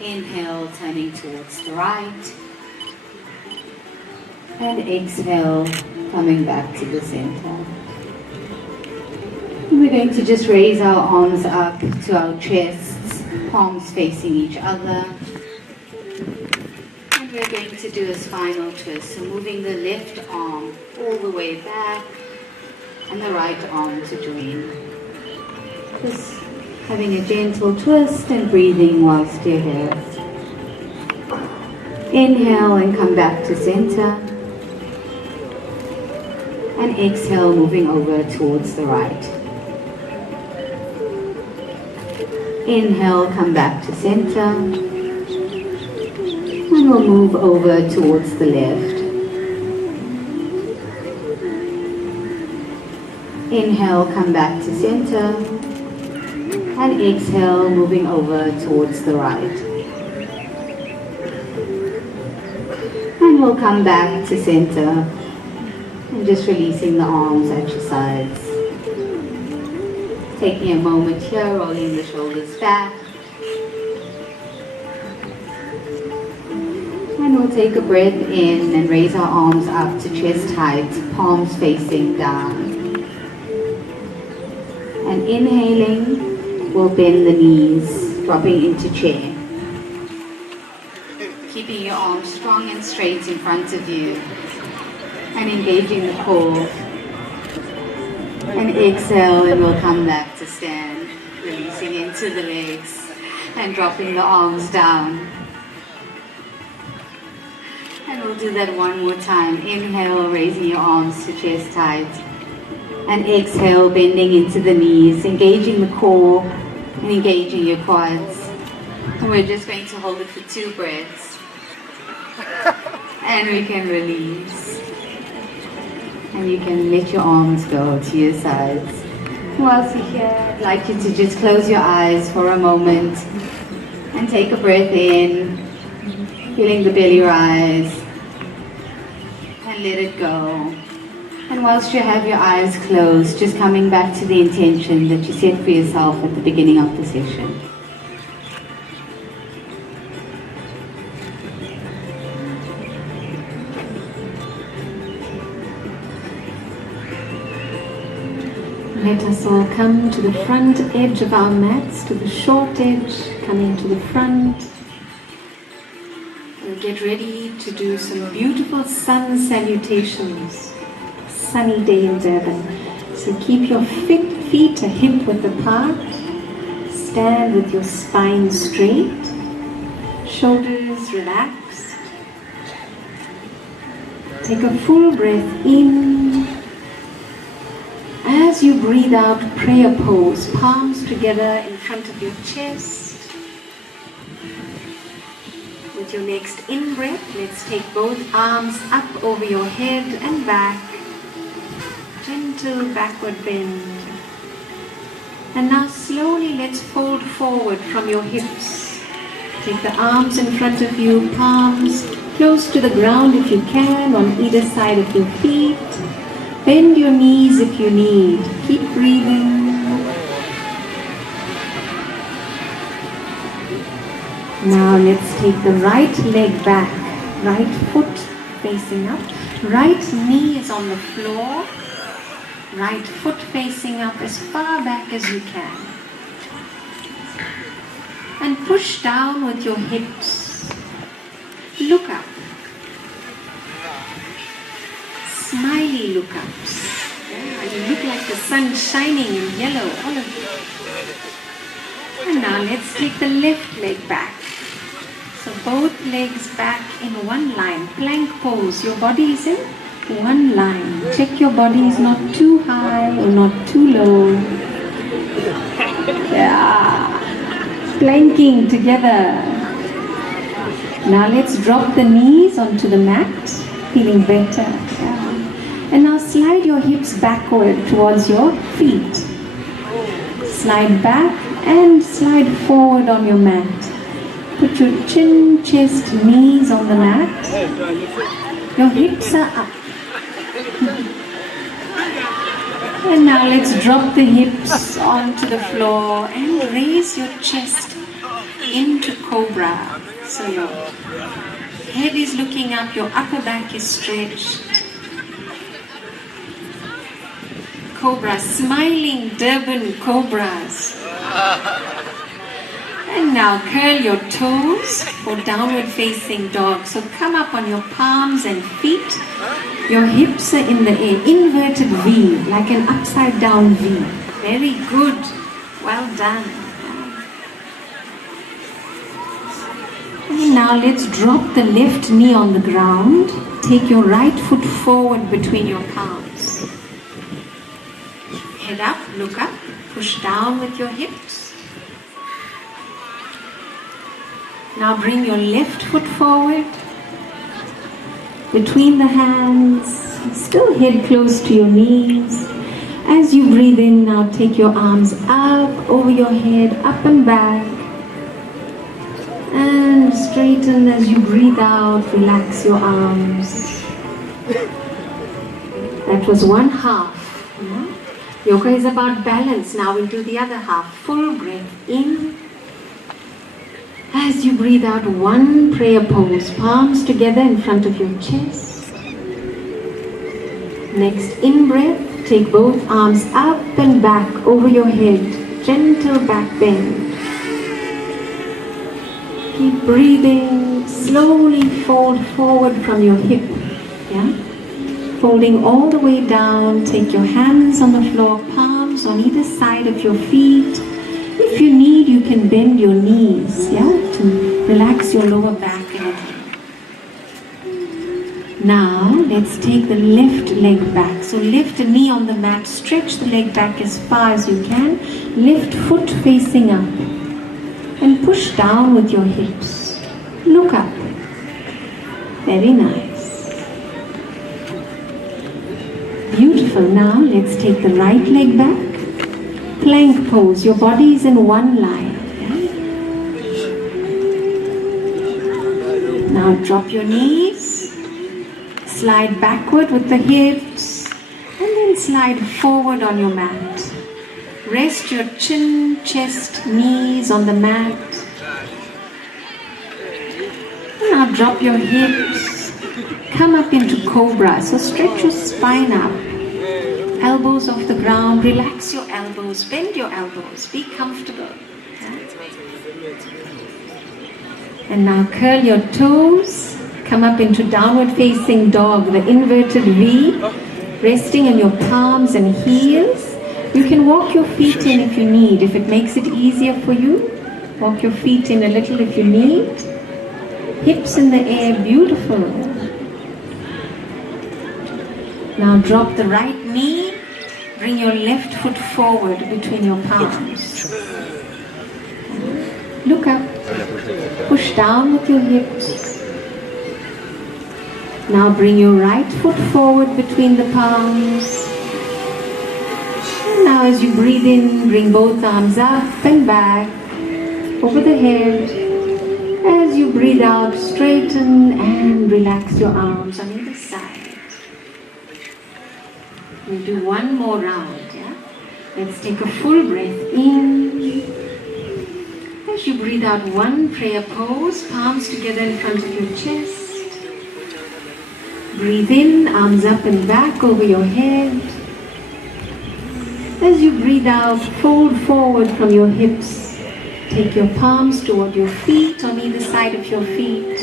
Inhale, turning towards the right. And exhale, coming back to the center. And we're going to just raise our arms up to our chests, palms facing each other. And we're going to do a spinal twist. So moving the left arm all the way back and the right arm to join. Just having a gentle twist and breathing whilst you're here. Inhale and come back to center. And exhale, moving over towards the right. Inhale, come back to center. And we'll move over towards the left. Inhale, come back to center. And exhale, moving over towards the right. And we'll come back to center. And just releasing the arms at your sides. Taking a moment here, rolling the shoulders back. And we'll take a breath in and raise our arms up to chest height, palms facing down. And inhaling, we'll bend the knees, dropping into chair. Keeping your arms strong and straight in front of you. And engaging the core. And exhale, and we'll come back to stand, releasing into the legs and dropping the arms down. And we'll do that one more time. Inhale, raising your arms to chest height. And exhale, bending into the knees, engaging the core and engaging your quads. And we're just going to hold it for 2 breaths. And we can release. And you can let your arms go to your sides. Whilst you're here, I'd like you to just close your eyes for a moment and take a breath in, feeling the belly rise, and let it go. And whilst you have your eyes closed, just coming back to the intention that you set for yourself at the beginning of the session. Let us all come to the front edge of our mats, to the short edge, coming to the front. We'll get ready to do some beautiful sun salutations. Sunny day in Durban. So keep your feet a hip width apart. Stand with your spine straight. Shoulders relaxed. Take a full breath in. As you breathe out, prayer pose, palms together in front of your chest. With your next in-breath, let's take both arms up over your head and back. Gentle backward bend. And now slowly let's fold forward from your hips. Take the arms in front of you, palms close to the ground if you can, on either side of your feet. Bend your knees if you need. Keep breathing. Now let's take the right leg back. Right foot facing up. Right knee is on the floor. Right foot facing up as far back as you can. And push down with your hips. Look up. Smiley look-ups. Yeah, you look like the sun shining in yellow, all of you. And now let's take the left leg back. So both legs back in one line. Plank pose. Your body is in one line. Check your body is not too high or not too low. Yeah. Planking together. Now let's drop the knees onto the mat. Feeling better. Yeah. And now slide your hips backward towards your feet. Slide back and slide forward on your mat. Put your chin, chest, knees on the mat. Your hips are up. And now let's drop the hips onto the floor and raise your chest into cobra. So your head is looking up, your upper back is stretched. Cobra, smiling Durban cobras. And now curl your toes for downward facing dog. So come up on your palms and feet. Your hips are in the air, inverted V, like an upside down V. Very good. Well done. And now let's drop the left knee on the ground. Take your right foot forward between your palms. Head up, look up, push down with your hips. Now bring your left foot forward, between the hands, still head close to your knees. As you breathe in, now take your arms up, over your head, up and back. And straighten as you breathe out, relax your arms. That was one half. Yoga is about balance. Now we'll do the other half. Full breath in. As you breathe out, one prayer pose. Palms together in front of your chest. Next in breath, take both arms up and back over your head. Gentle back bend. Keep breathing. Slowly fold forward from your hip. Yeah? Folding all the way down. Take your hands on the floor, palms on either side of your feet. If you need, you can bend your knees, yeah, to relax your lower back a little. Now, let's take the left leg back. So lift a knee on the mat, stretch the leg back as far as you can. Left foot facing up. And push down with your hips. Look up. Very nice. Beautiful. Now, let's take the right leg back. Plank pose. Your body is in one line. Now drop your knees. Slide backward with the hips. And then slide forward on your mat. Rest your chin, chest, knees on the mat. Now drop your hips. Come up into cobra. So stretch your spine up. Elbows off the ground, relax your elbows, bend your elbows, be comfortable. And now curl your toes, come up into downward facing dog, the inverted V, resting in your palms and heels. You can walk your feet in if you need, if it makes it easier for you. Walk your feet in a little if you need. Hips in the air, beautiful. Now drop the right knee, bring your left foot forward between your palms. Look up, push down with your hips. Now bring your right foot forward between the palms. And now as you breathe in, bring both arms up and back, over the head. As you breathe out, straighten and relax your arms on either side. We'll do one more round, yeah? Let's take a full breath in. As you breathe out, one prayer pose, palms together in front of your chest. Breathe in, arms up and back over your head. As you breathe out, fold forward from your hips. Take your palms toward your feet on either side of your feet.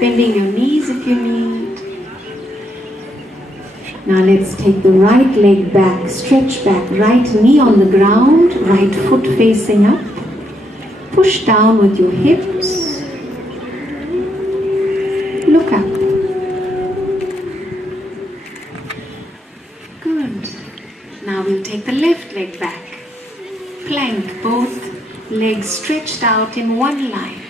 Bending your knees if you need. Now let's take the right leg back, stretch back, right knee on the ground, right foot facing up. Push down with your hips. Look up. Good. Now we'll take the left leg back. Plank, both legs stretched out in one line.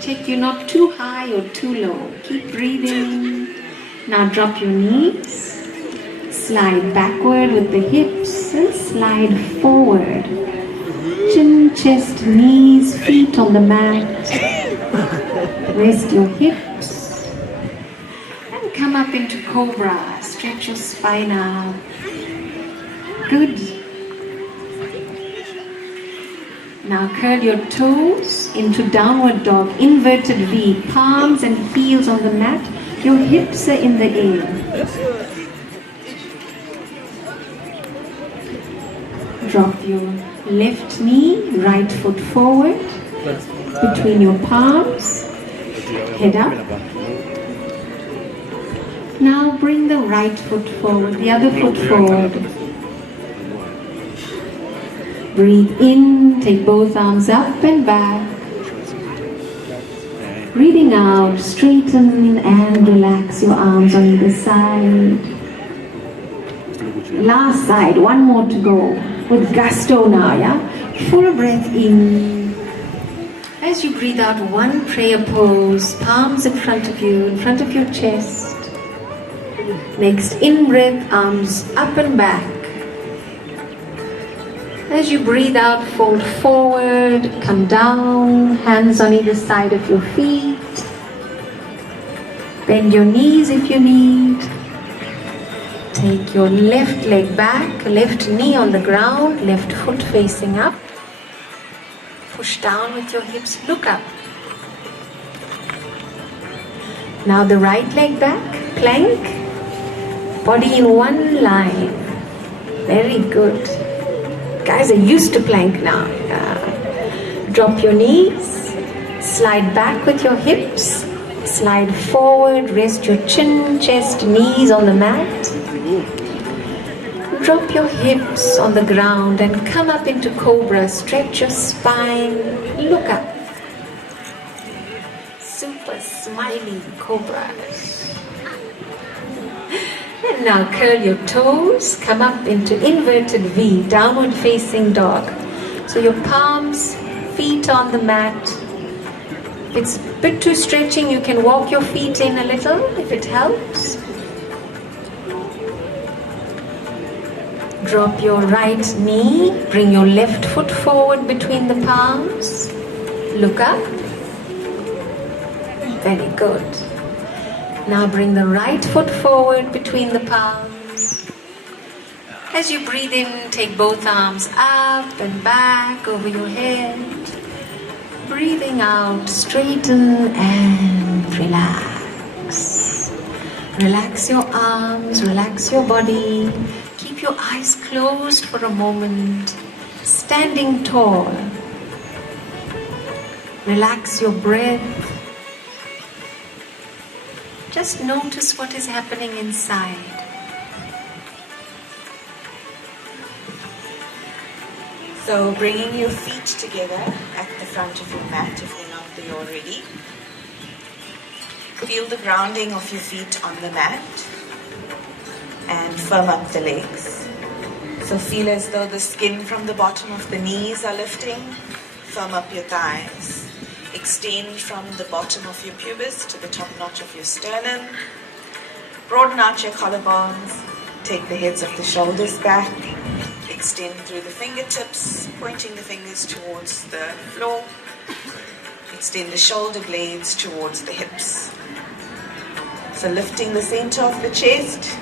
Check you're not too high or too low. Keep breathing. Now drop your knees, slide backward with the hips and slide forward. Chin, chest, knees, feet on the mat. Rest your hips and come up into cobra. stretch your spine out. Good. Now curl your toes into downward dog, inverted V, palms and heels on the mat. Your hips are in the air. Drop your left knee, right foot forward, between your palms, head up. Now bring the right foot forward, the other foot forward. Breathe in, take both arms up and back. Breathing out, straighten and relax your arms on either side. Last side, one more to go. With gusto now, yeah? Full breath in. As you breathe out, one prayer pose, palms in front of you, in front of your chest. Next, in breath, arms up and back. As you breathe out, fold forward, come down, hands on either side of your feet. Bend your knees if you need. Take your left leg back, left knee on the ground, left foot facing up. Push down with your hips, look up. Now the right leg back, plank, body in one line. Very good. Guys are used to plank now. Drop your knees, slide back with your hips, slide forward, rest your chin, chest, knees on the mat. Drop your hips on the ground and come up into cobra. Stretch your spine, look up. Super smiley cobras. And now curl your toes, come up into inverted V, downward facing dog. So your palms, feet on the mat. If it's a bit too stretching, you can walk your feet in a little if it helps. Drop your right knee, bring your left foot forward between the palms. Look up. Very good. Now bring the right foot forward between the palms. As you breathe in, take both arms up and back over your head. Breathing out, straighten and relax. Relax your arms, relax your body. Keep your eyes closed for a moment. Standing tall. Relax your breath. Just notice what is happening inside. So bringing your feet together at the front of your mat if you're not there already. Feel the grounding of your feet on the mat and firm up the legs. So feel as though the skin from the bottom of the knees are lifting. Firm up your thighs. Extend from the bottom of your pubis to the top notch of your sternum. Broaden out your collarbones. Take the heads of the shoulders back. Extend through the fingertips, pointing the fingers towards the floor. Extend the shoulder blades towards the hips. So lifting the center of the chest,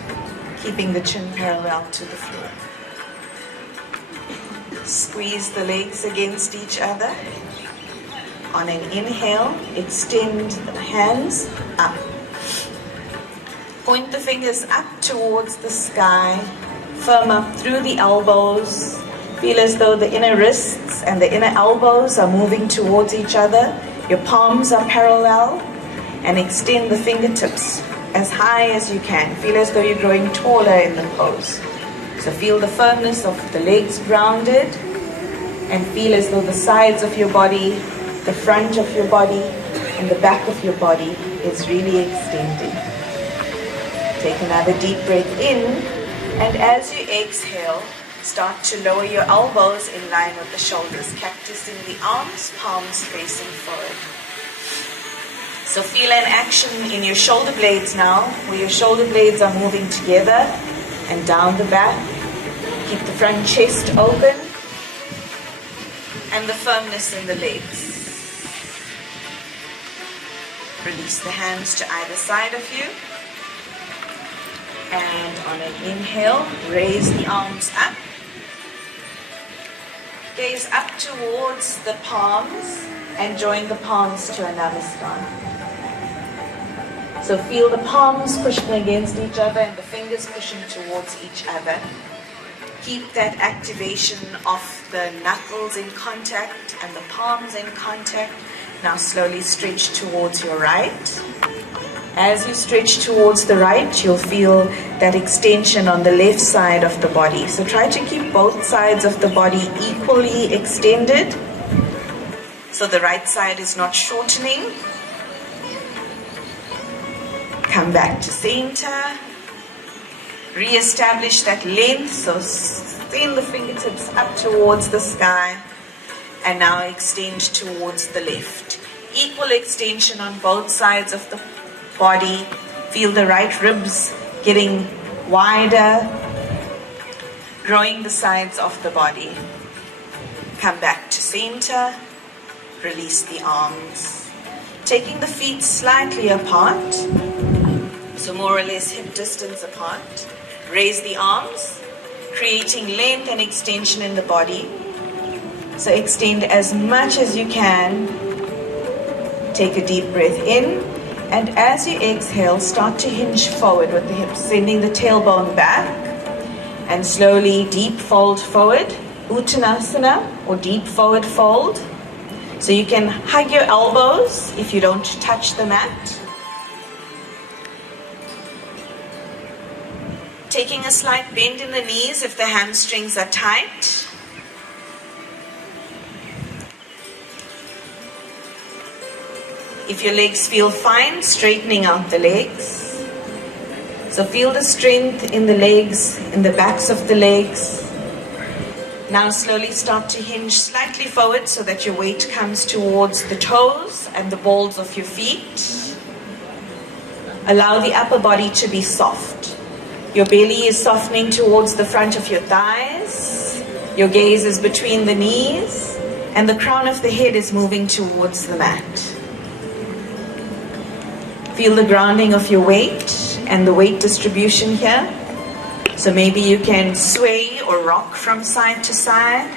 keeping the chin parallel to the floor. Squeeze the legs against each other. On an inhale, extend the hands up. Point the fingers up towards the sky. Firm up through the elbows. Feel as though the inner wrists and the inner elbows are moving towards each other. Your palms are parallel. And extend the fingertips as high as you can. Feel as though you're growing taller in the pose. So feel the firmness of the legs grounded. And feel as though the sides of your body, the front of your body, and the back of your body is really extending. Take another deep breath in, and as you exhale, start to lower your elbows in line with the shoulders, cactusing the arms, palms facing forward. So feel an action in your shoulder blades now, where your shoulder blades are moving together and down the back. Keep the front chest open, and the firmness in the legs. Release the hands to either side of you. And on an inhale, raise the arms up. Gaze up towards the palms and join the palms to a Namaskar. So feel the palms pushing against each other and the fingers pushing towards each other. Keep that activation of the knuckles in contact and the palms in contact. Now slowly stretch towards your right. As you stretch towards the right, you'll feel that extension on the left side of the body. So try to keep both sides of the body equally extended, so the right side is not shortening. Come back to center. Re-establish that length, so send the fingertips up towards the sky. And now extend towards the left. Equal extension on both sides of the body. Feel the right ribs getting wider, growing the sides of the body. Come back to center. Release the arms. Taking the feet slightly apart, so more or less hip distance apart. Raise the arms, creating length and extension in the body. So extend as much as you can. Take a deep breath in. And as you exhale, start to hinge forward with the hips, sending the tailbone back. And slowly deep fold forward, Uttanasana, or deep forward fold. So you can hug your elbows if you don't touch the mat. Taking a slight bend in the knees if the hamstrings are tight. If your legs feel fine, straightening out the legs. So feel the strength in the legs, in the backs of the legs. Now slowly start to hinge slightly forward so that your weight comes towards the toes and the balls of your feet. Allow the upper body to be soft. Your belly is softening towards the front of your thighs. Your gaze is between the knees. And the crown of the head is moving towards the mat. Feel the grounding of your weight and the weight distribution here. So maybe you can sway or rock from side to side.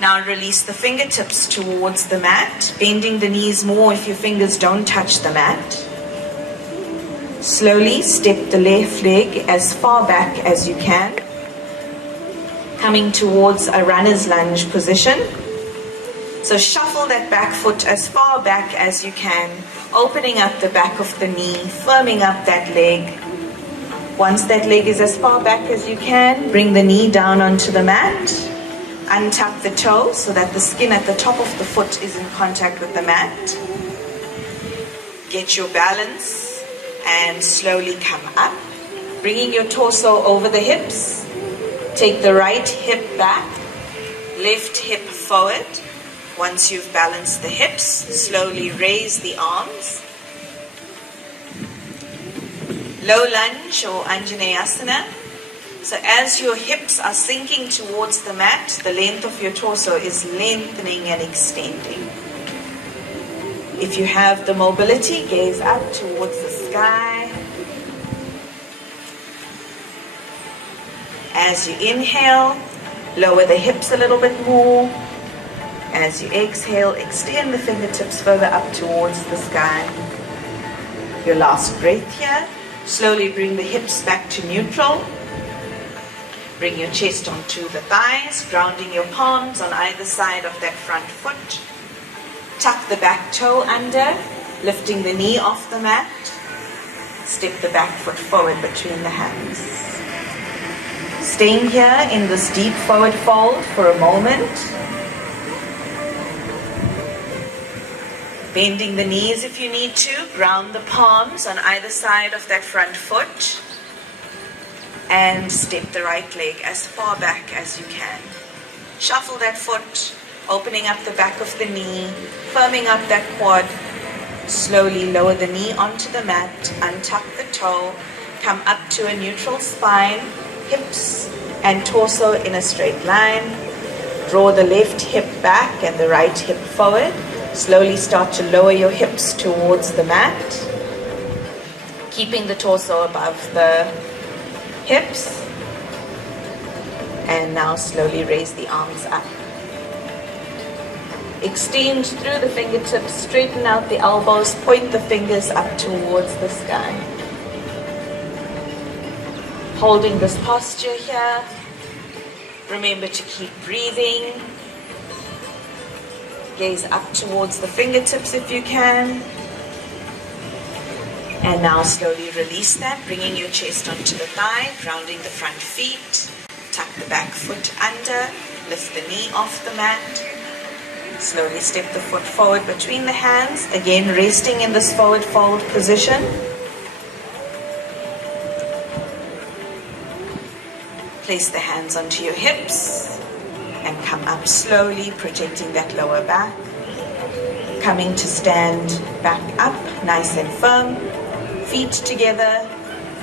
Now release the fingertips towards the mat, bending the knees more if your fingers don't touch the mat. Slowly step the left leg as far back as you can, coming towards a runner's lunge position. So shuffle that back foot as far back as you can, opening up the back of the knee, firming up that leg. Once that leg is as far back as you can, bring the knee down onto the mat. Untuck the toe so that the skin at the top of the foot is in contact with the mat. Get your balance and slowly come up, bringing your torso over the hips. Take the right hip back, left hip forward. Once you've balanced the hips, slowly raise the arms. Low lunge or Anjaneyasana. So as your hips are sinking towards the mat, the length of your torso is lengthening and extending. If you have the mobility, gaze up towards the sky. As you inhale, lower the hips a little bit more. As you exhale, extend the fingertips further up towards the sky. Your last breath here. Slowly bring the hips back to neutral. Bring your chest onto the thighs, grounding your palms on either side of that front foot. Tuck the back toe under, lifting the knee off the mat. Step the back foot forward between the hands. Staying here in this deep forward fold for a moment. Bending the knees if you need to. Ground the palms on either side of that front foot. And step the right leg as far back as you can. Shuffle that foot, opening up the back of the knee, firming up that quad. Slowly lower the knee onto the mat, untuck the toe, come up to a neutral spine, hips and torso in a straight line. Draw the left hip back and the right hip forward. Slowly start to lower your hips towards the mat. keeping the torso above the hips. And now slowly raise the arms up. Extend through the fingertips, straighten out the elbows, point the fingers up towards the sky. Holding this posture here, remember to keep breathing. Gaze up towards the fingertips if you can. And now slowly release that, bringing your chest onto the thigh, grounding the front feet. Tuck the back foot under, lift the knee off the mat. Slowly step the foot forward between the hands, again resting in this forward fold position. Place the hands onto your hips and come up slowly, protecting that lower back. Coming to stand back up, nice and firm. Feet together,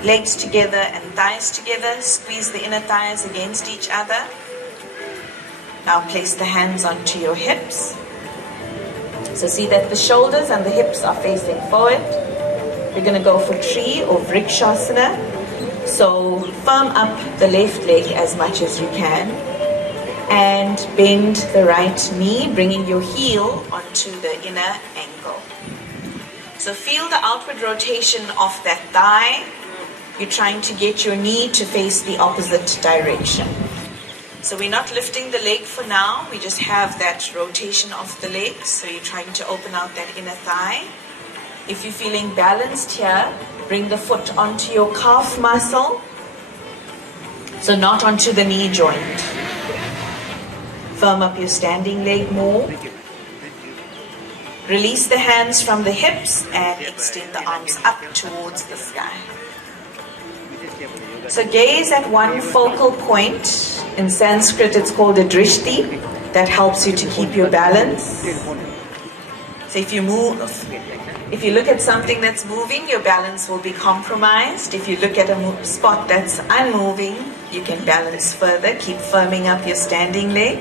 legs together and thighs together. Squeeze the inner thighs against each other. Now place the hands onto your hips. So see that the shoulders and the hips are facing forward. We're going to go for tree or vrikshasana. So firm up the left leg as much as you can. And bend the right knee, bringing your heel onto the inner ankle. So feel the outward rotation of that thigh. You're trying to get your knee to face the opposite direction. So we're not lifting the leg for now. We just have that rotation of the leg. So you're trying to open out that inner thigh. If you're feeling balanced here, bring the foot onto your calf muscle. So not onto the knee joint. Firm up your standing leg more. Release the hands from the hips and extend the arms up towards the sky. So gaze at one focal point. In Sanskrit, it's called a drishti. That helps you to keep your balance. So if you look at something that's moving, your balance will be compromised. If you look at a spot that's unmoving, you can balance further. Keep firming up your standing leg.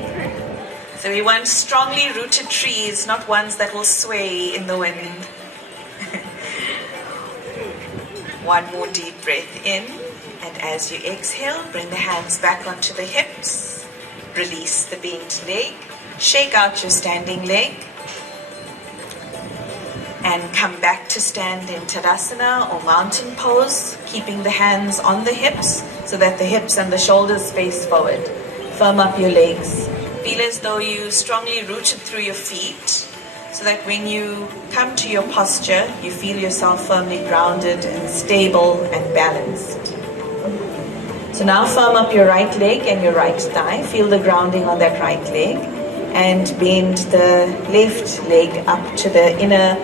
So we want strongly rooted trees, not ones that will sway in the wind. One more deep breath in. And as you exhale, bring the hands back onto the hips. Release the bent leg. Shake out your standing leg. And come back to stand in Tadasana or mountain pose, keeping the hands on the hips so that the hips and the shoulders face forward. Firm up your legs. Feel as though you strongly rooted through your feet so that when you come to your posture, you feel yourself firmly grounded and stable and balanced. So now firm up your right leg and your right thigh. Feel the grounding on that right leg. And bend the left leg up to the inner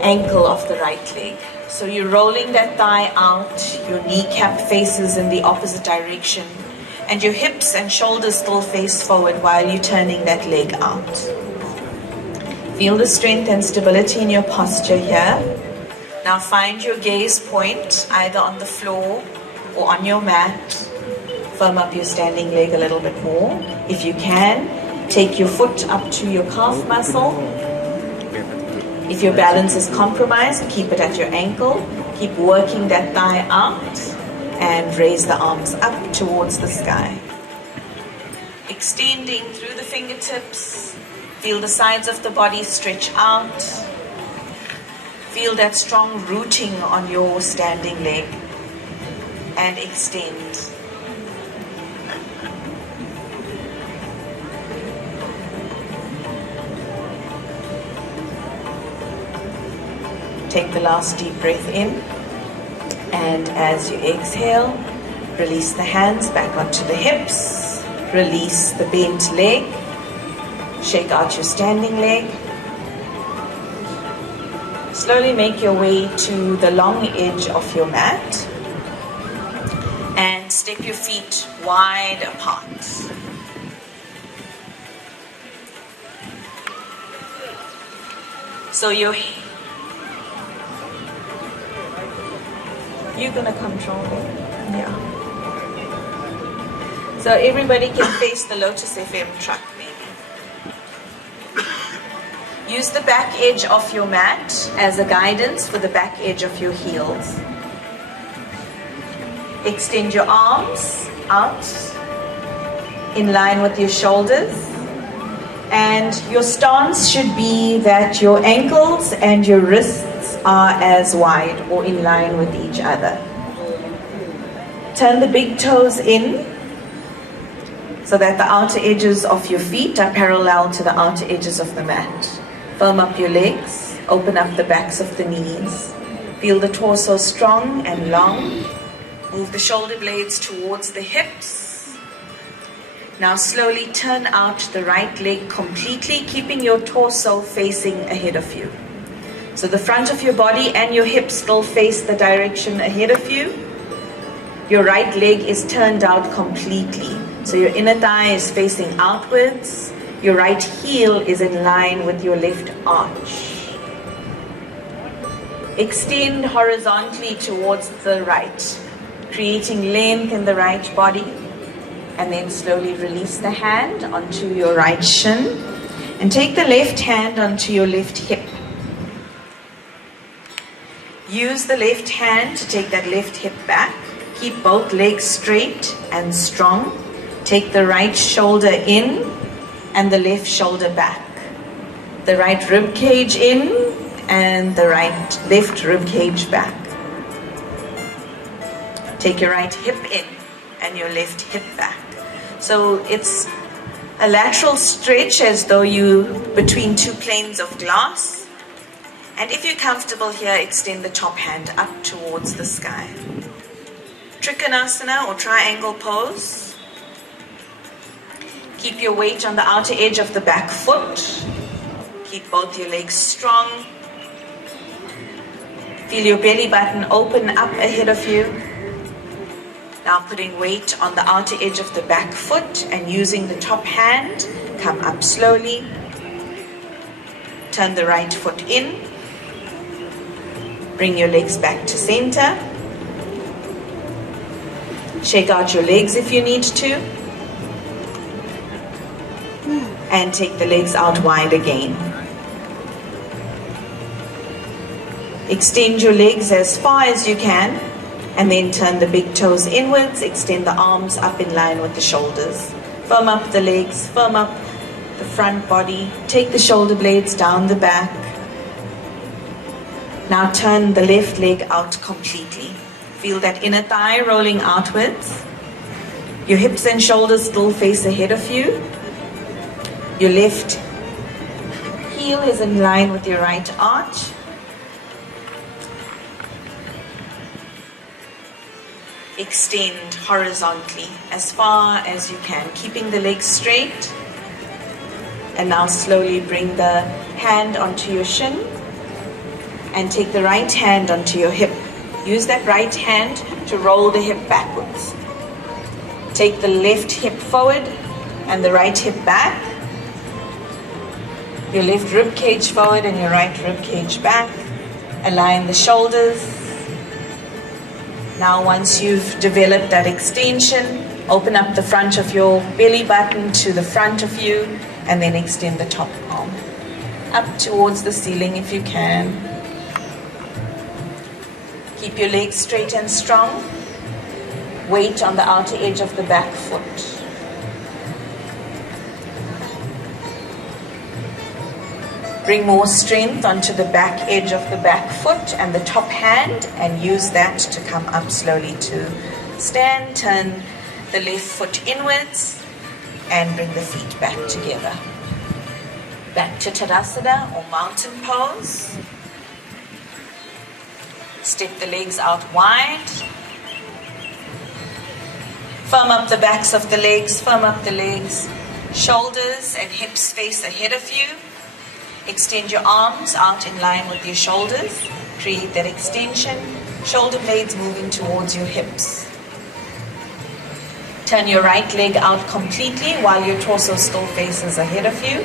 ankle of the right leg. So you're rolling that thigh out. Your kneecap faces in the opposite direction. And your hips and shoulders still face forward while you're turning that leg out. Feel the strength and stability in your posture here. Now find your gaze point either on the floor or on your mat. Firm up your standing leg a little bit more. If you can, take your foot up to your calf muscle. If your balance is compromised, keep it at your ankle. Keep working that thigh out and raise the arms up towards the sky. Extending through the fingertips. Feel the sides of the body stretch out. Feel that strong rooting on your standing leg. And extend. Take the last deep breath in. And as you exhale, release the hands back onto the hips. Release the bent leg. Shake out your standing leg. Slowly make your way to the long edge of your mat. And step your feet wide apart. So you're gonna control it? Yeah. So everybody can face the Lotus FM truck maybe. Use the back edge of your mat as a guidance for the back edge of your heels. Extend your arms out in line with your shoulders. And your stance should be that your ankles and your wrists are as wide or in line with each other. Turn the big toes in so that the outer edges of your feet are parallel to the outer edges of the mat. Firm up your legs, open up the backs of the knees. Feel the torso strong and long. Move the shoulder blades towards the hips. Now slowly turn out the right leg completely, keeping your torso facing ahead of you. So the front of your body and your hips still face the direction ahead of you. Your right leg is turned out completely. So your inner thigh is facing outwards. Your right heel is in line with your left arch. Extend horizontally towards the right, creating length in the right body. And then slowly release the hand onto your right shin. And take the left hand onto your left hip. Use the left hand to take that left hip back. Keep both legs straight and strong. Take the right shoulder in and the left shoulder back. The right rib cage in and the left rib cage back. Take your right hip in and your left hip back. So it's a lateral stretch as though you between two planes of glass. And if you're comfortable here, extend the top hand up towards the sky. Trikonasana or triangle pose. Keep your weight on the outer edge of the back foot. Keep both your legs strong. Feel your belly button open up ahead of you. Now putting weight on the outer edge of the back foot and using the top hand, come up slowly. Turn the right foot in. Bring your legs back to center. Shake out your legs if you need to. And take the legs out wide again. Extend your legs as far as you can. And then turn the big toes inwards, extend the arms up in line with the shoulders. Firm up the legs, firm up the front body. Take the shoulder blades down the back. Now turn the left leg out completely. Feel that inner thigh rolling outwards. Your hips and shoulders still face ahead of you. Your left heel is in line with your right arch. Extend horizontally as far as you can, keeping the legs straight. And now slowly bring the hand onto your shin and take the right hand onto your hip. Use that right hand to roll the hip backwards. Take the left hip forward and the right hip back. Your left rib cage forward and your right rib cage back. Align the shoulders. Now once you've developed that extension, open up the front of your belly button to the front of you and then extend the top arm up towards the ceiling if you can. Keep your legs straight and strong. Weight on the outer edge of the back foot. Bring more strength onto the back edge of the back foot and the top hand and use that to come up slowly to stand. Turn the left foot inwards and bring the feet back together. Back to Tadasana or mountain pose. Step the legs out wide. Firm up the backs of the legs, firm up the legs. Shoulders and hips face ahead of you. Extend your arms out in line with your shoulders. Create that extension. Shoulder blades moving towards your hips. Turn your right leg out completely while your torso still faces ahead of you.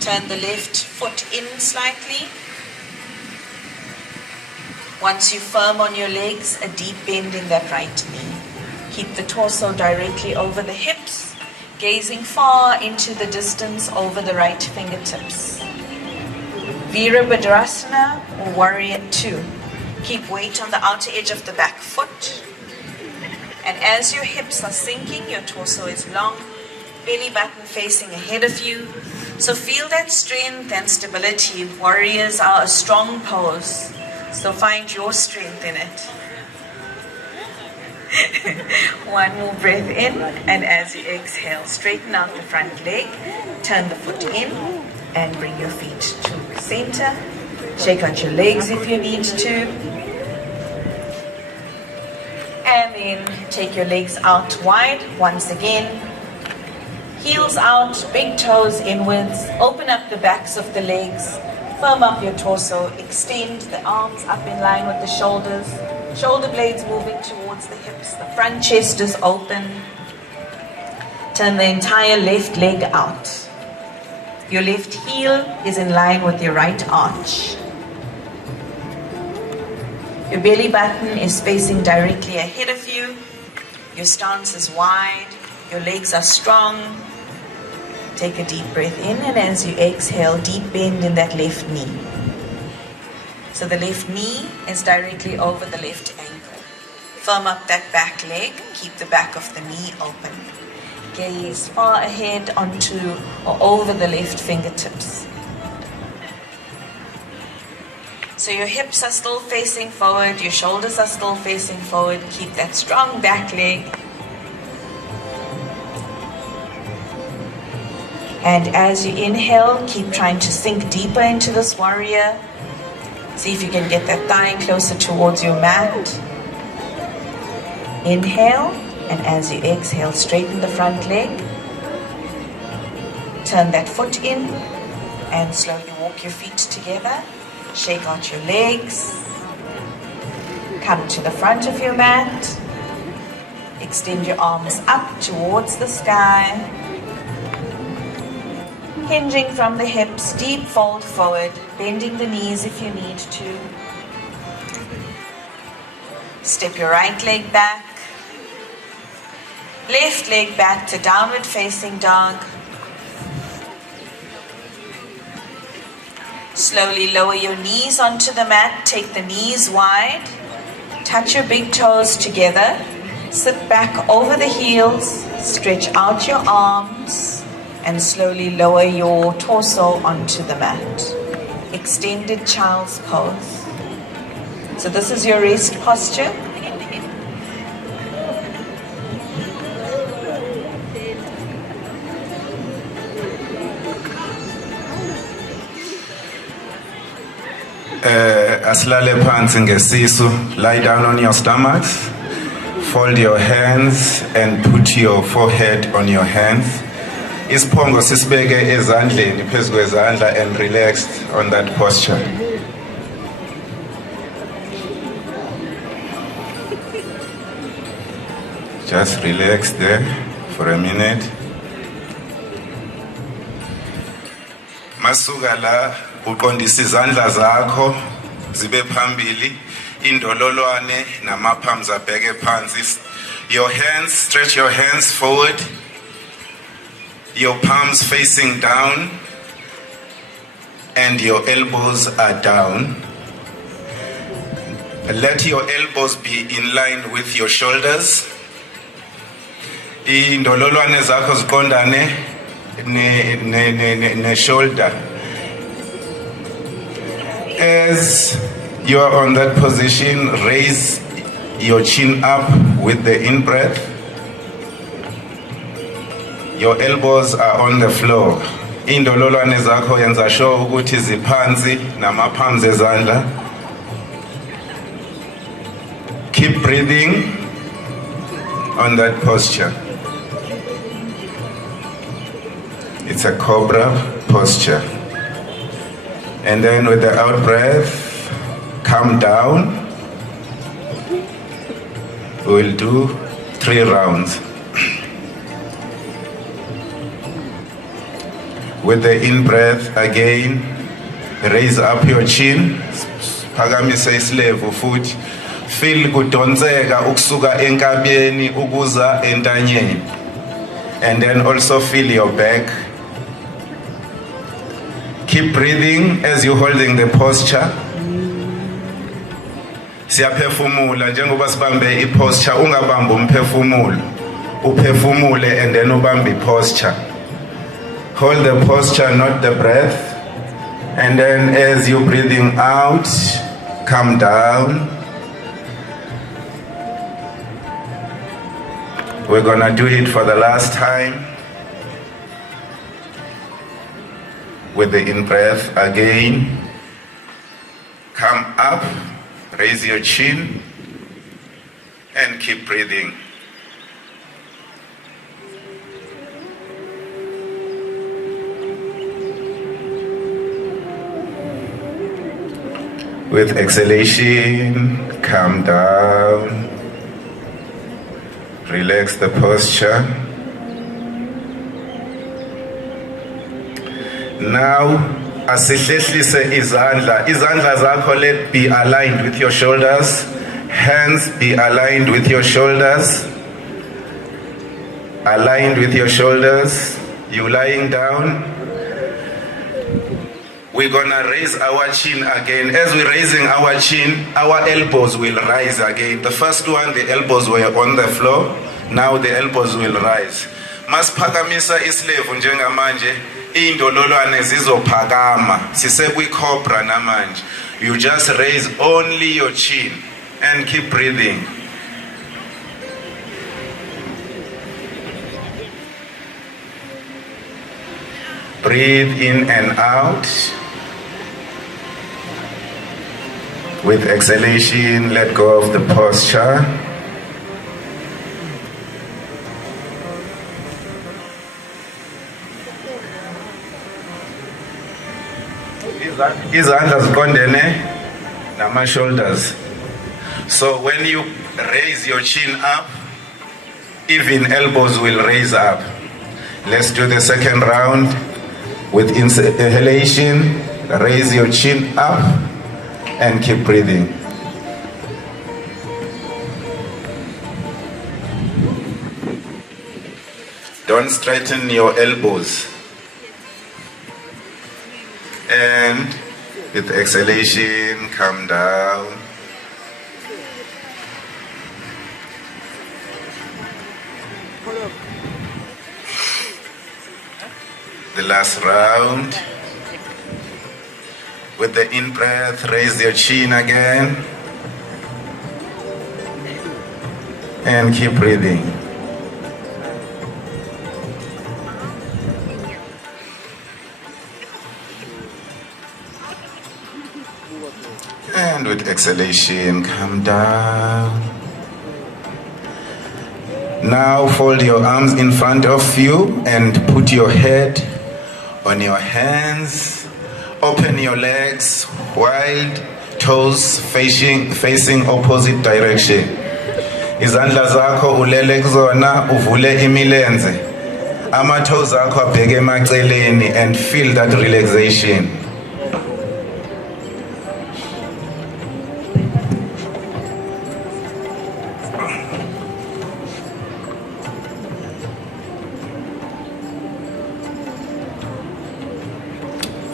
Turn the left foot in slightly. Once you firm on your legs, a deep bend in that right knee. Keep the torso directly over the hips, gazing far into the distance over the right fingertips. Virabhadrasana or Warrior 2. Keep weight on the outer edge of the back foot. And as your hips are sinking, your torso is long, belly button facing ahead of you. So feel that strength and stability. Warriors are a strong pose, so find your strength in it. One more breath in, and as you exhale, straighten out the front leg, turn the foot in, and bring your feet to center. Shake out your legs if you need to. And then take your legs out wide once again. Heels out, big toes inwards. Open up the backs of the legs. Firm up your torso. Extend the arms up in line with the shoulders. Shoulder blades moving towards the hips. The front chest is open. Turn the entire left leg out. Your left heel is in line with your right arch. Your belly button is facing directly ahead of you. Your stance is wide. Your legs are strong. Take a deep breath in, and as you exhale, deep bend in that left knee. So the left knee is directly over the left ankle. Firm up that back leg. Keep the back of the knee open. Gaze far ahead onto or over the left fingertips. So your hips are still facing forward, your shoulders are still facing forward. Keep that strong back leg. And as you inhale, keep trying to sink deeper into this warrior. See if you can get that thigh closer towards your mat. Inhale, and as you exhale, straighten the front leg. Turn that foot in, and slowly walk your feet together. Shake out your legs. Come to the front of your mat. Extend your arms up towards the sky. Hinging from the hips, deep fold forward, bending the knees if you need to. Step your right leg back. Left leg back to downward facing dog. Slowly lower your knees onto the mat. Take the knees wide. Touch your big toes together. Sit back over the heels. Stretch out your arms. And slowly lower your torso onto the mat. Extended child's pose. So this is your rest posture. Asilale phansi ngesisu. Lie down on your stomachs. Fold your hands and put your forehead on your hands. Isiphongo sisibeke ezandleni phezu kwezandla and relaxed on that posture. Just relax there for a minute. Masuka la uqondisa izandla zakho zibe phambili, indololwane nama-palms abheke phansi. Your hands, stretch your hands forward. Your palms facing down and your elbows are down. Let your elbows be in line with your shoulders. Indololwane zakho ziqondane ne shoulder. As you are on that position, raise your chin up with the in-breath. Your elbows are on the floor. Indololwane zakho yenza sure ukuthi ziphansi nama-palms ezandla. Keep breathing on that posture. It's a cobra posture. And then with the out breath, come down. We'll do 3 rounds. With the in-breath, again, raise up your chin. Phakamise isilevu futhi. feel kudonseka ukusuka enkabeni ukuza entanyeni. And then also feel your back. Keep breathing as you're holding the posture. Siyaphefumula njengoba sibambe i-posture, ungabambi umphefumulo. Uphefumule and then ubambe i-posture. Hold the posture, not the breath. And then as you're breathing out, come down. We're gonna do it for the last time. With the in-breath again. Come up, raise your chin, and keep breathing. With exhalation, come down. Relax the posture. Now, asihlehlise izandla. Izandla zakho let be aligned with your shoulders. Hands be aligned with your shoulders. Aligned with your shoulders. You lying down. We're gonna raise our chin again. As we're raising our chin, our elbows will rise again. The first one, the elbows were on the floor. Now the elbows will rise. Masiphakamisa islevu njengamanje, indololwane zizophakama. Sisekwi-cobra namanje. You just raise only your chin and keep breathing. Breathe in and out. With exhalation, let go of the posture. Izandla zikondene nama shoulders. So when you raise your chin up, even elbows will raise up. Let's do the second round. With inhalation, raise your chin up and keep breathing. Don't straighten your elbows. And with exhalation, come down. The last round. With the in-breath, raise your chin again. And keep breathing. And with exhalation, come down. Now fold your arms in front of you and put your head on your hands. Open your legs, wide toes facing opposite direction. Izandla zakho ulele kuzona, uvule imilenze. Ama toes zakho abheke emaceleni and feel that relaxation.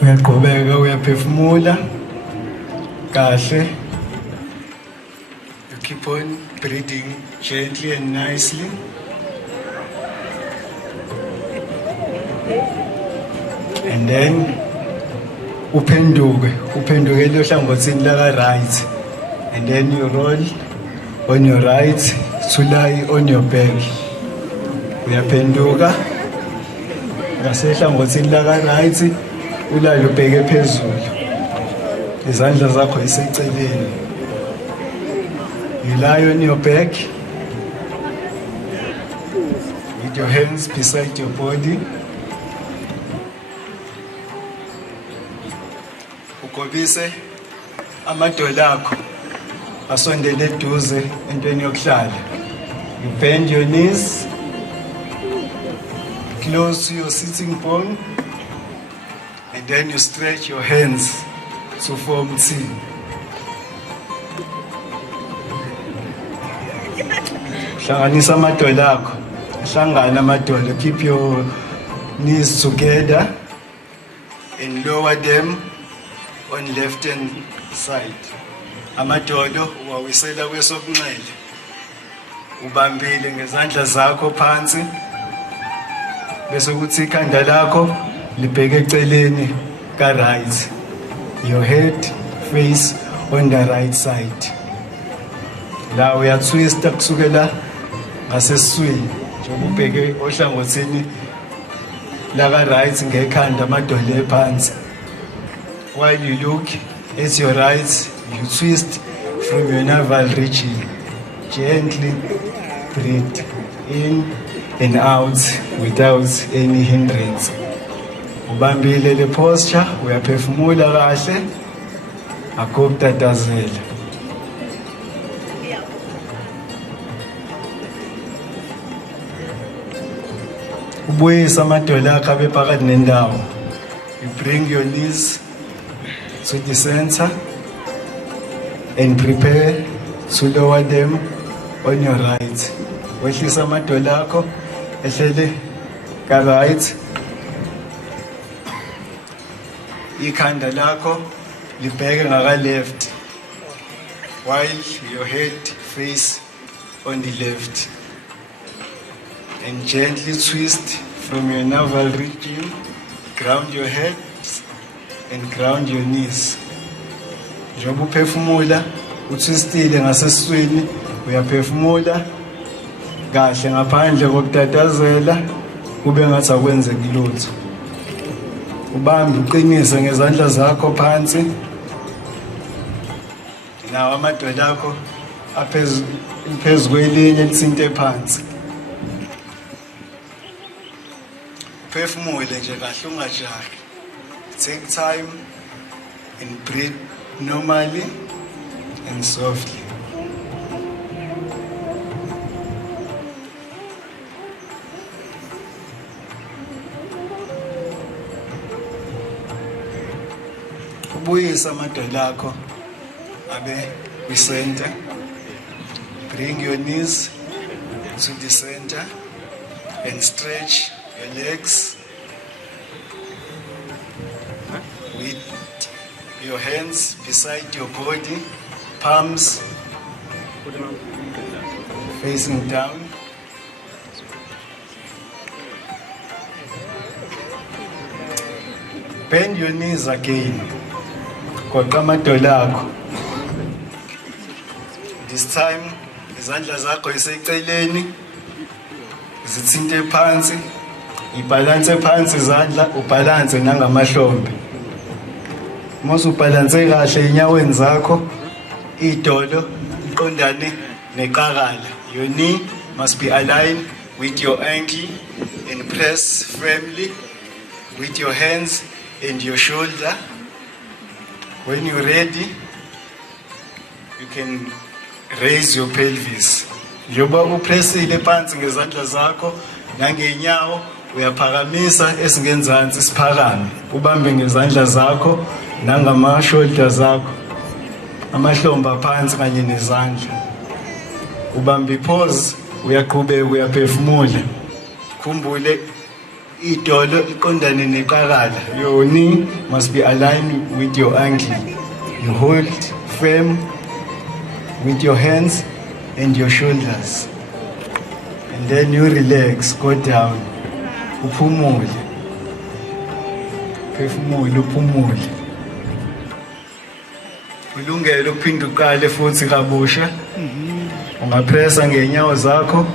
Uyaqhubeka uyaphefumula kahle. You keep on breathing gently and nicely. And then uphendukele ohlangothini laka right. And then you roll on your right to lie on your back. Uyaphenduka ngasehlangothini laka right. Ulale ubheke phezulu. Izandla zakho iseceleni. You lie on your back. With your hands beside your body. Ugobise amadolo akho asondele eduze entweni yokuhlala. You bend your knees close to your sitting bone. And then you stretch your hands to form T. hlanganisa amadolo akho, hlangana amadolo, keep your knees together and lower them on left hand side. Amadolo uwawisela kwesokunxele, ubambile ngezandla zakho phansi, bese kuthi ikhanda lakho libheke eceleni ka right, your head face on the right side. La uyatwista kusukela ngasesiswini njengoba ubheke ohlangothini la ka right ngekhanda, amadolo ephansi. While you look at your right, you twist from your navel region. Gently breathe in and out without any hindrance. Ubambile le posture, uyaphefumula kahle, akukutatazela. Ubuyisa amadolo akho abe phakathi nendawo. You bring your knees to the center and prepare to lower them on your right. Wehlisa amadolo akho ehlele ka right. Ikhanda lakho libheke ngaka left while your head face on the left. And gently twist from your navel region, ground your head and ground your knees. Njengoba uphefumula utwistile ngasesiswini, uyaphefumula kahle ngaphandle kokutatazela, kube ngathi akwenzeki lutho. Ubambe uqinise ngezandla zakho phansi. Nawo amadolo akho aphezulu kwelinye lisinte phansi. Phefumule nje kahle ungajahi. Take time and breathe normally and softly. Ubuyisa amadolo akho abe kwi-center. Bring your knees to the center and stretch your legs with your hands beside your body, palms facing down. Bend your knees again. Goqa amadolo akho. This time izandla zakho ziseceleni, zithinte phansi. Ibalance phansi izandla, ubalance nangamahlombe. Mase ubalance kahle enyaweni zakho, idolo iqondane neqakala. Your knee must be aligned with your ankle and press firmly with your hands and your shoulder. When you're ready, you can raise your pelvis. Njengoba upressile phansi ngezandla zakho nangenyawo, uyaphakamisa esingenzansi siphakame. Ubambe ngezandla zakho nangama shoulders zakho, amahlombe phansi kanye nezandla. Ubambe pause, uyaqhubeka uyaphefumula. Khumbule idolo iqondane neqakala. Your knee must be aligned with your ankle. You hold firm with your hands and your shoulders. And then you relax, go down. Uphumule. Phefumule, uphumule. Ulungele uphinda uqale futhi kabusha. Ungapressa ngenyawo zakho.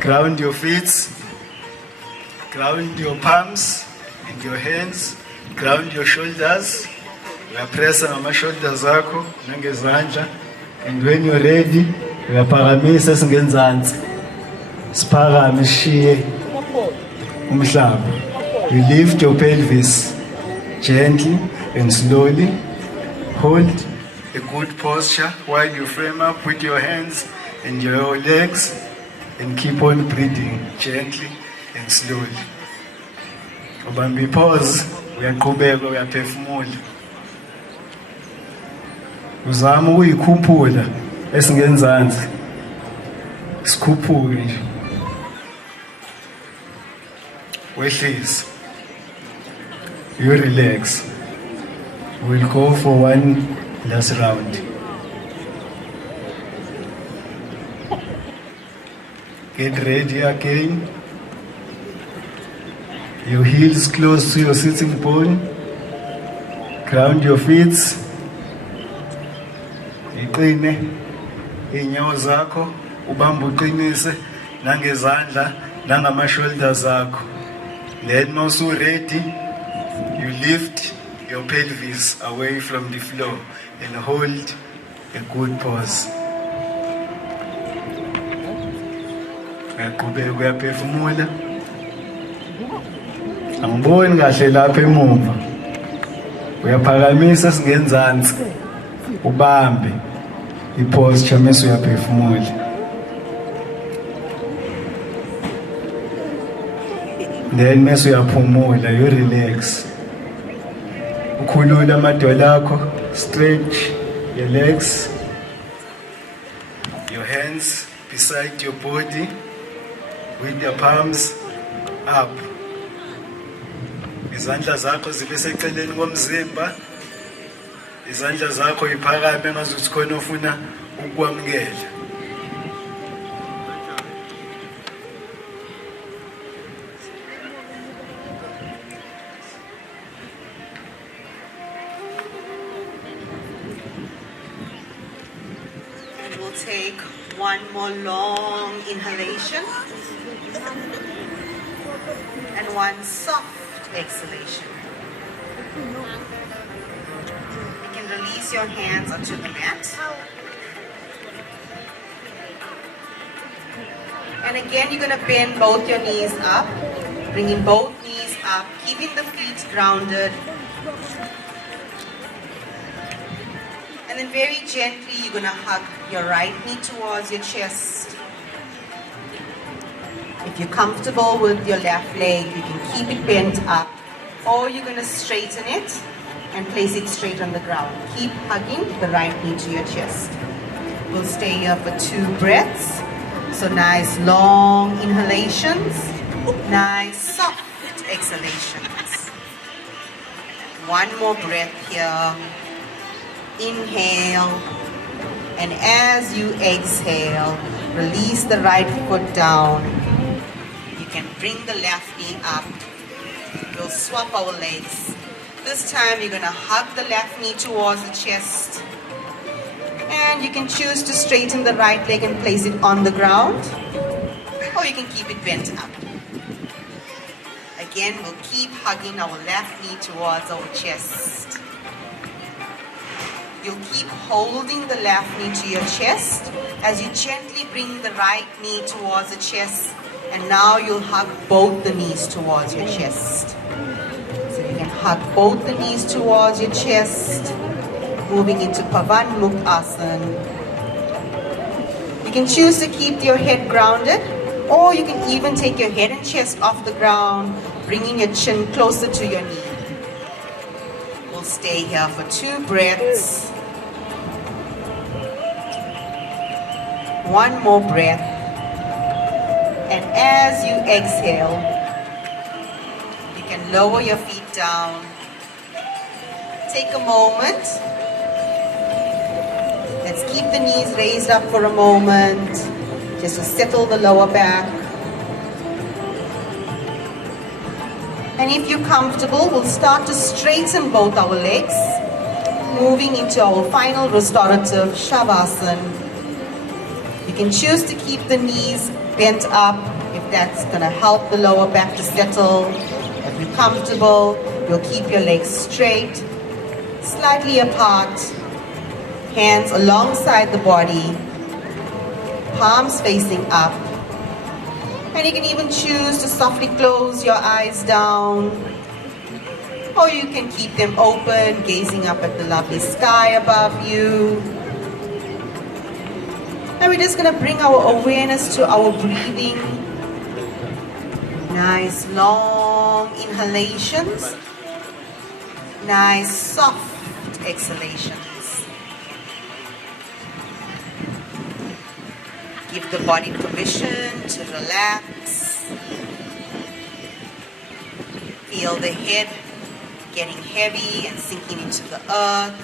Ground your feet. Ground your palms and your hands. Ground your shoulders. Uyapressa ngama shoulders zakho nangezandla. And when you're ready, uyaphakamisa esingenzansi. Siphakame sishiye umhlaba. You lift your pelvis gently and slowly. Hold a good posture while you frame up with your hands and your legs, and keep on breathing gently and slowly. Ubambe pause, uyaqhubeka uyaphefumula. Uzama ukuyikhuphula esingenzansi. Sikhuphuke nje. Wehlise. You relax. We'll go for one last round. Get ready again. Your heels close to your sitting bone. Ground your feet. Iqine inyawo zakho, ubamba uqinise nangezandla nangama shoulders zakho. Then also ready, you lift your pelvis away from the floor and hold a good pause. Uyaqhubeka uyaphefumula. Angiboni kahle lapha emuva. Uyaphakamisa singenzansi. Ubambe i-posture mase uyaphefumula. Then mase uyaphumula, you relax. Ukhulula amadolo akho, stretch your legs, your hands beside your body with your palms up. Izandla zakho zibe seceleni komzimba. Izandla zakho iphakame ngazuthi khona ufuna ukwamukela. And we'll take one more long inhalation and one soft exhalation. You can release your hands onto the mat. And again, you're going to bend both your knees up, bringing both knees up, keeping the feet grounded. And then very gently, you're going to hug your right knee towards your chest. If you're comfortable with your left leg, you can keep it bent up, or you're going to straighten it and place it straight on the ground. Keep hugging the right knee to your chest. We'll stay here for 2 breaths. So nice long inhalations, nice soft exhalations. One more breath here. Inhale, and as you exhale, release the right foot down. You can bring the left knee up. We'll swap our legs. This time you're going to hug the left knee towards the chest. And you can choose to straighten the right leg and place it on the ground, or you can keep it bent up. Again, we'll keep hugging our left knee towards our chest. You'll keep holding the left knee to your chest as you gently bring the right knee towards the chest, and now you'll hug both the knees towards your chest. So you can hug both the knees towards your chest, moving into Pavan Muktasana. You can choose to keep your head grounded, or you can even take your head and chest off the ground, bringing your chin closer to your knee. We'll stay here for 2 breaths. One more breath. And as you exhale, you can lower your feet down. Take a moment. Let's keep the knees raised up for a moment, just to settle the lower back. And if you're comfortable, we'll start to straighten both our legs, moving into our final restorative Shavasana. You can choose to keep the knees bent up if that's going to help the lower back to settle. If you're comfortable, you'll keep your legs straight, slightly apart, hands alongside the body, palms facing up. And you can even choose to softly close your eyes down, or you can keep them open, gazing up at the lovely sky above you. And we're just going to bring our awareness to our breathing. Nice long inhalations, nice soft exhalations. Give the body permission to relax. Feel the head getting heavy and sinking into the earth.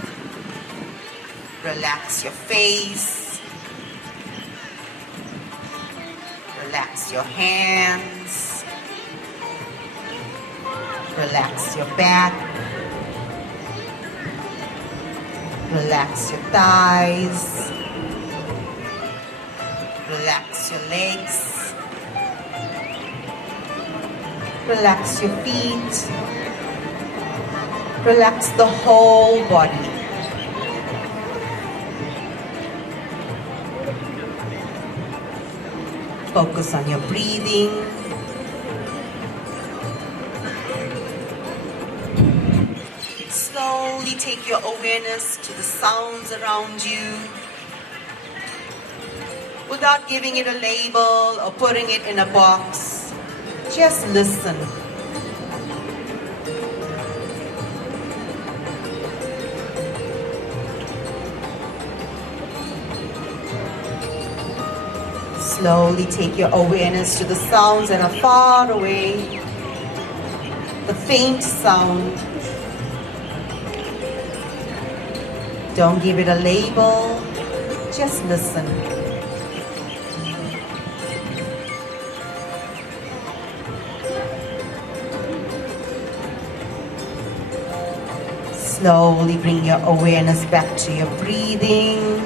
Relax your face. Relax your hands. Relax your back. Relax your thighs. Relax your legs. Relax your feet. Relax the whole body. Focus on your breathing. Slowly take your awareness to the sounds around you without giving it a label or putting it in a box. Just listen. Slowly take your awareness to the sounds that are far away, the faint sound. Don't give it a label, just listen. Slowly bring your awareness back to your breathing.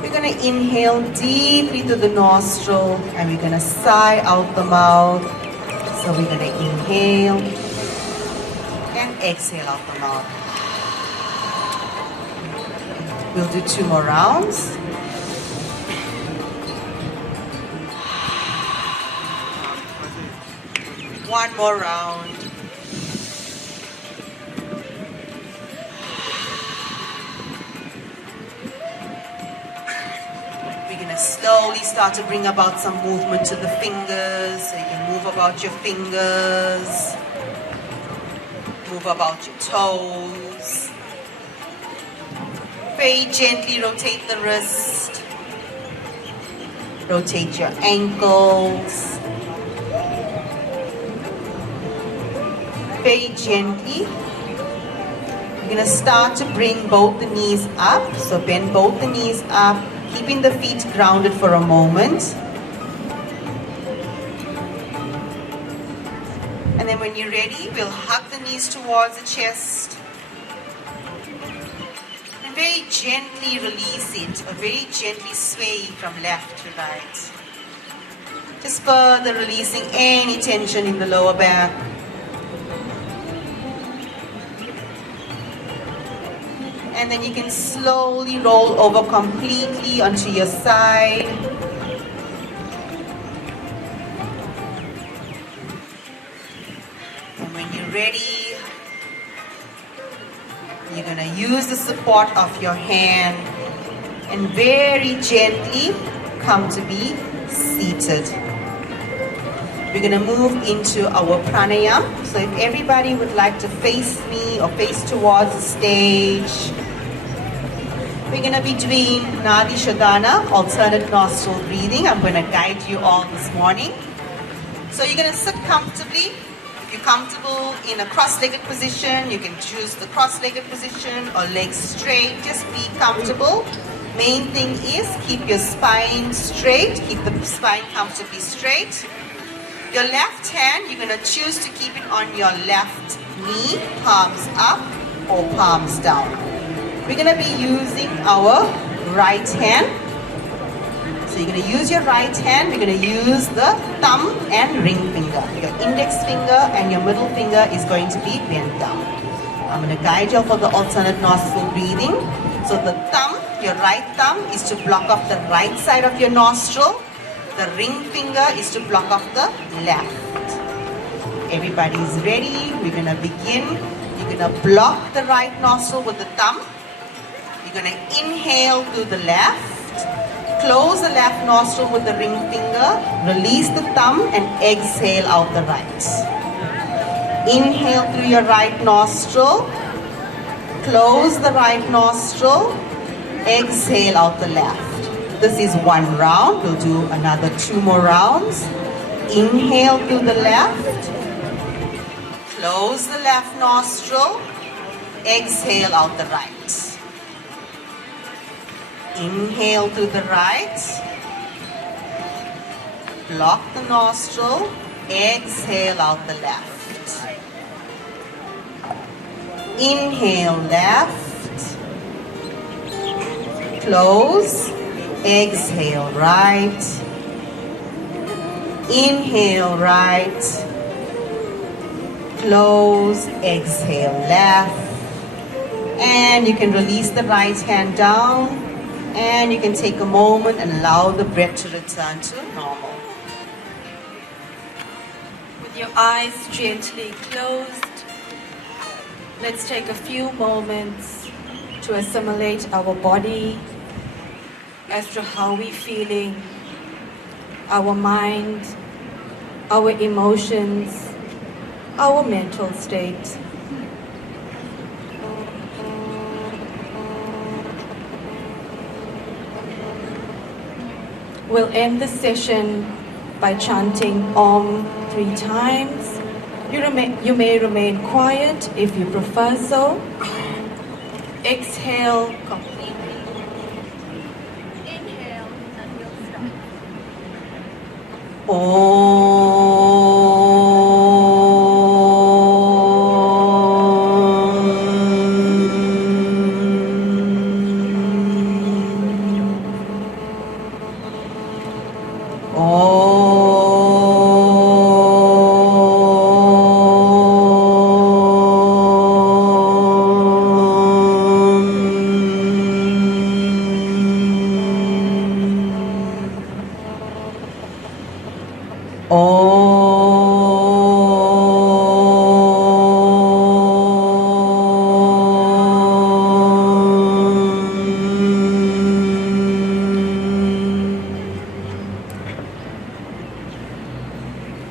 We're going to inhale deeply through the nostril and we're going to sigh out the mouth. So we're going to inhale and exhale out the mouth. We'll do 2 more rounds. One more round. We're going to slowly start to bring about some movement to the fingers. So you can move about your fingers. Move about your toes. Very gently rotate the wrist. Rotate your ankles. Very gently. You're going to start to bring both the knees up. So bend both the knees up, keeping the feet grounded for a moment. And then when you're ready, we'll hug the knees towards the chest. And very gently release it, or very gently sway from left to right. Just further releasing any tension in the lower back. And then you can slowly roll over completely onto your side. And when you're ready, you're going to use the support of your hand and very gently come to be seated. We're going to move into our pranayama. So if everybody would like to face me or face towards the stage. We're going to be doing Nadi Shodhana, alternate nostril breathing. I'm going to guide you all this morning. So you're going to sit comfortably. If you're comfortable in a cross-legged position, you can choose the cross-legged position or legs straight. Just be comfortable. Main thing is keep your spine straight. Keep the spine comfortably straight. Your left hand, you're going to choose to keep it on your left knee, palms up or palms down. We're going to be using our right hand. So you're going to use your right hand. We're going to use the thumb and ring finger. Your index finger and your middle finger is going to be bent down. I'm going to guide you for the alternate nostril breathing. So the thumb, your right thumb, is to block off the right side of your nostril. The ring finger is to block off the left. Everybody's ready. We're going to begin. You're going to block the right nostril with the thumb. You're going to inhale through the left. Close the left nostril with the ring finger. Release the thumb and exhale out the right. Inhale through your right nostril. Close the right nostril. Exhale out the left. This is one round. We'll do another 2 more rounds. Inhale through the left. Close the left nostril. Exhale out the right. Inhale through the right. Block the nostril. Exhale out the left. Inhale left. Close. Exhale right. Inhale right. Close. Exhale left. And you can release the right hand down. And you can take a moment and allow the breath to return to normal. With your eyes gently closed, let's take a few moments to assimilate our body as to how we're feeling, our mind, our emotions, our mental state. We'll end the session by chanting Om 3 times. You may remain quiet if you prefer so. Exhale completely. Inhale and we'll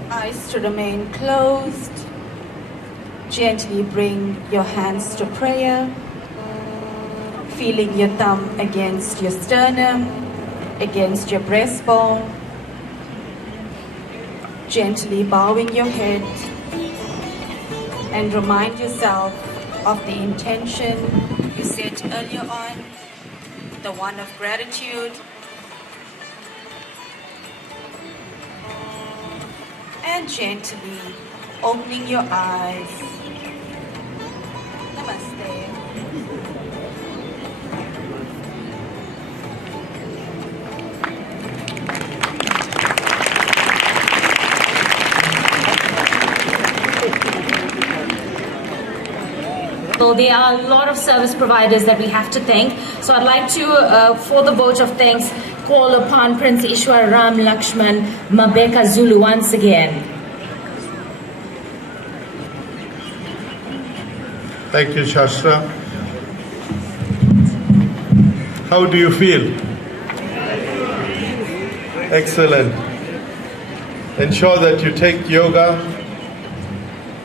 Eyes to remain closed. Gently bring your hands to prayer, feeling your thumb against your sternum, against your breastbone. Gently bowing your head and remind yourself of the intention you set earlier on, the one of gratitude. And gently opening your eyes. Namaste. So there are a lot of service providers that we have to thank. So I'd like to, for the vote of thanks, call upon Prince Ishwar Ram Lakshman Mabeka Zulu once again. Thank you, Shastra. How do you feel? Excellent. Ensure that you take yoga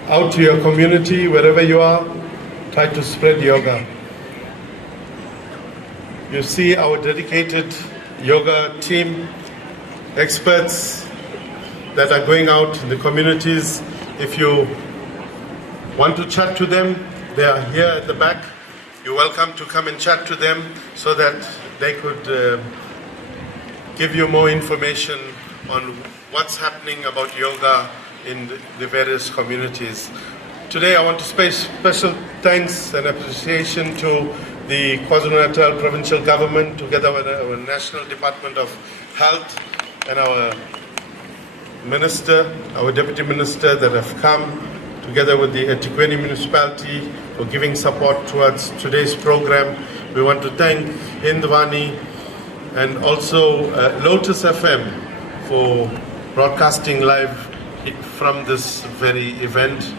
out to your community, wherever you are. Try to spread yoga. You see our dedicated yoga team, experts that are going out in the communities. If you want to chat to them, they are here at the back. You're welcome to come and chat to them so that they could give you more information on what's happening about yoga in the various communities. Today I want to pay special thanks and appreciation to the KwaZulu Natal provincial government together with our National Department of Health and our minister, our deputy minister that have come together with the eThekwini municipality for giving support towards today's program. We want to thank Hindwani and also Lotus FM for broadcasting live from this very event.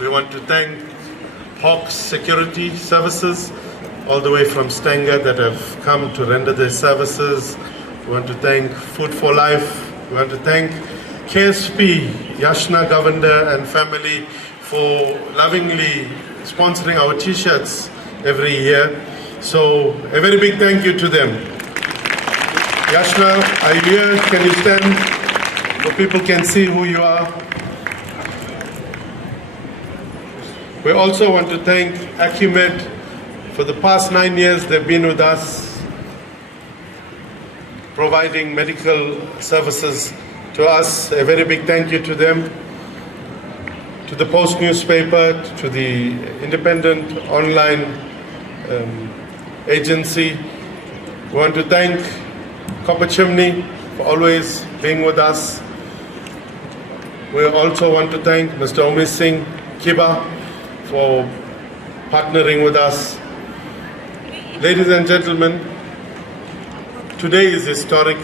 We want to thank Hawks Security Services all the way from Stanger that have come to render their services. We want to thank Food for Life. We want to thank KSP, Yashna Govender and family for lovingly sponsoring our t-shirts every year. So a very big thank you to them. Yashna, are you here? Can you stand so people can see who you are? We also want to thank Acumed. For the past 9 years, they've been with us, providing medical services to us. A very big thank you to them, to the Post newspaper, to the independent online agency. We want to thank Copper Chimney for always being with us. We also want to thank Mr. Omi Singh Kiba for partnering with us. Ladies and gentlemen, today is historic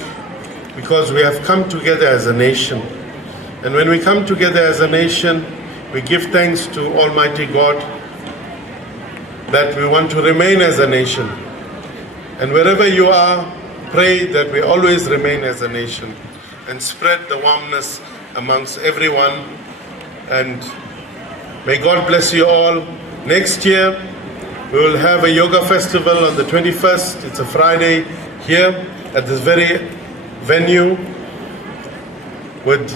because we have come together as a nation. And when we come together as a nation, we give thanks to Almighty God that we want to remain as a nation. And wherever you are, pray that we always remain as a nation and spread the warmness amongst everyone. And may God bless you all. Next year, we will have a yoga festival on the 21st. It's a Friday here at this very venue with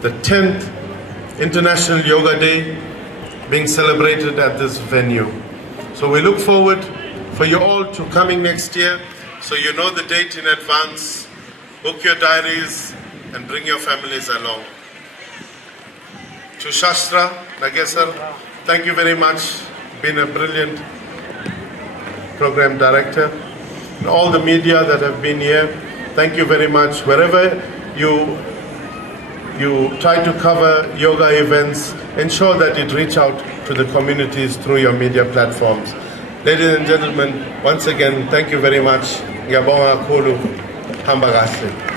the 10th International Yoga Day being celebrated at this venue. So we look forward for you all to coming next year. So you know the date in advance. Book your diaries and bring your families along. To Shastra Nagesar, thank you very much. Been a brilliant program director. And all the media that have been here, thank you very much. Wherever you try to cover yoga events, ensure that it reach out to the communities through your media platforms. Ladies and gentlemen, once again, thank you very much. Ngiyabonga kakhulu. Hamba kahle.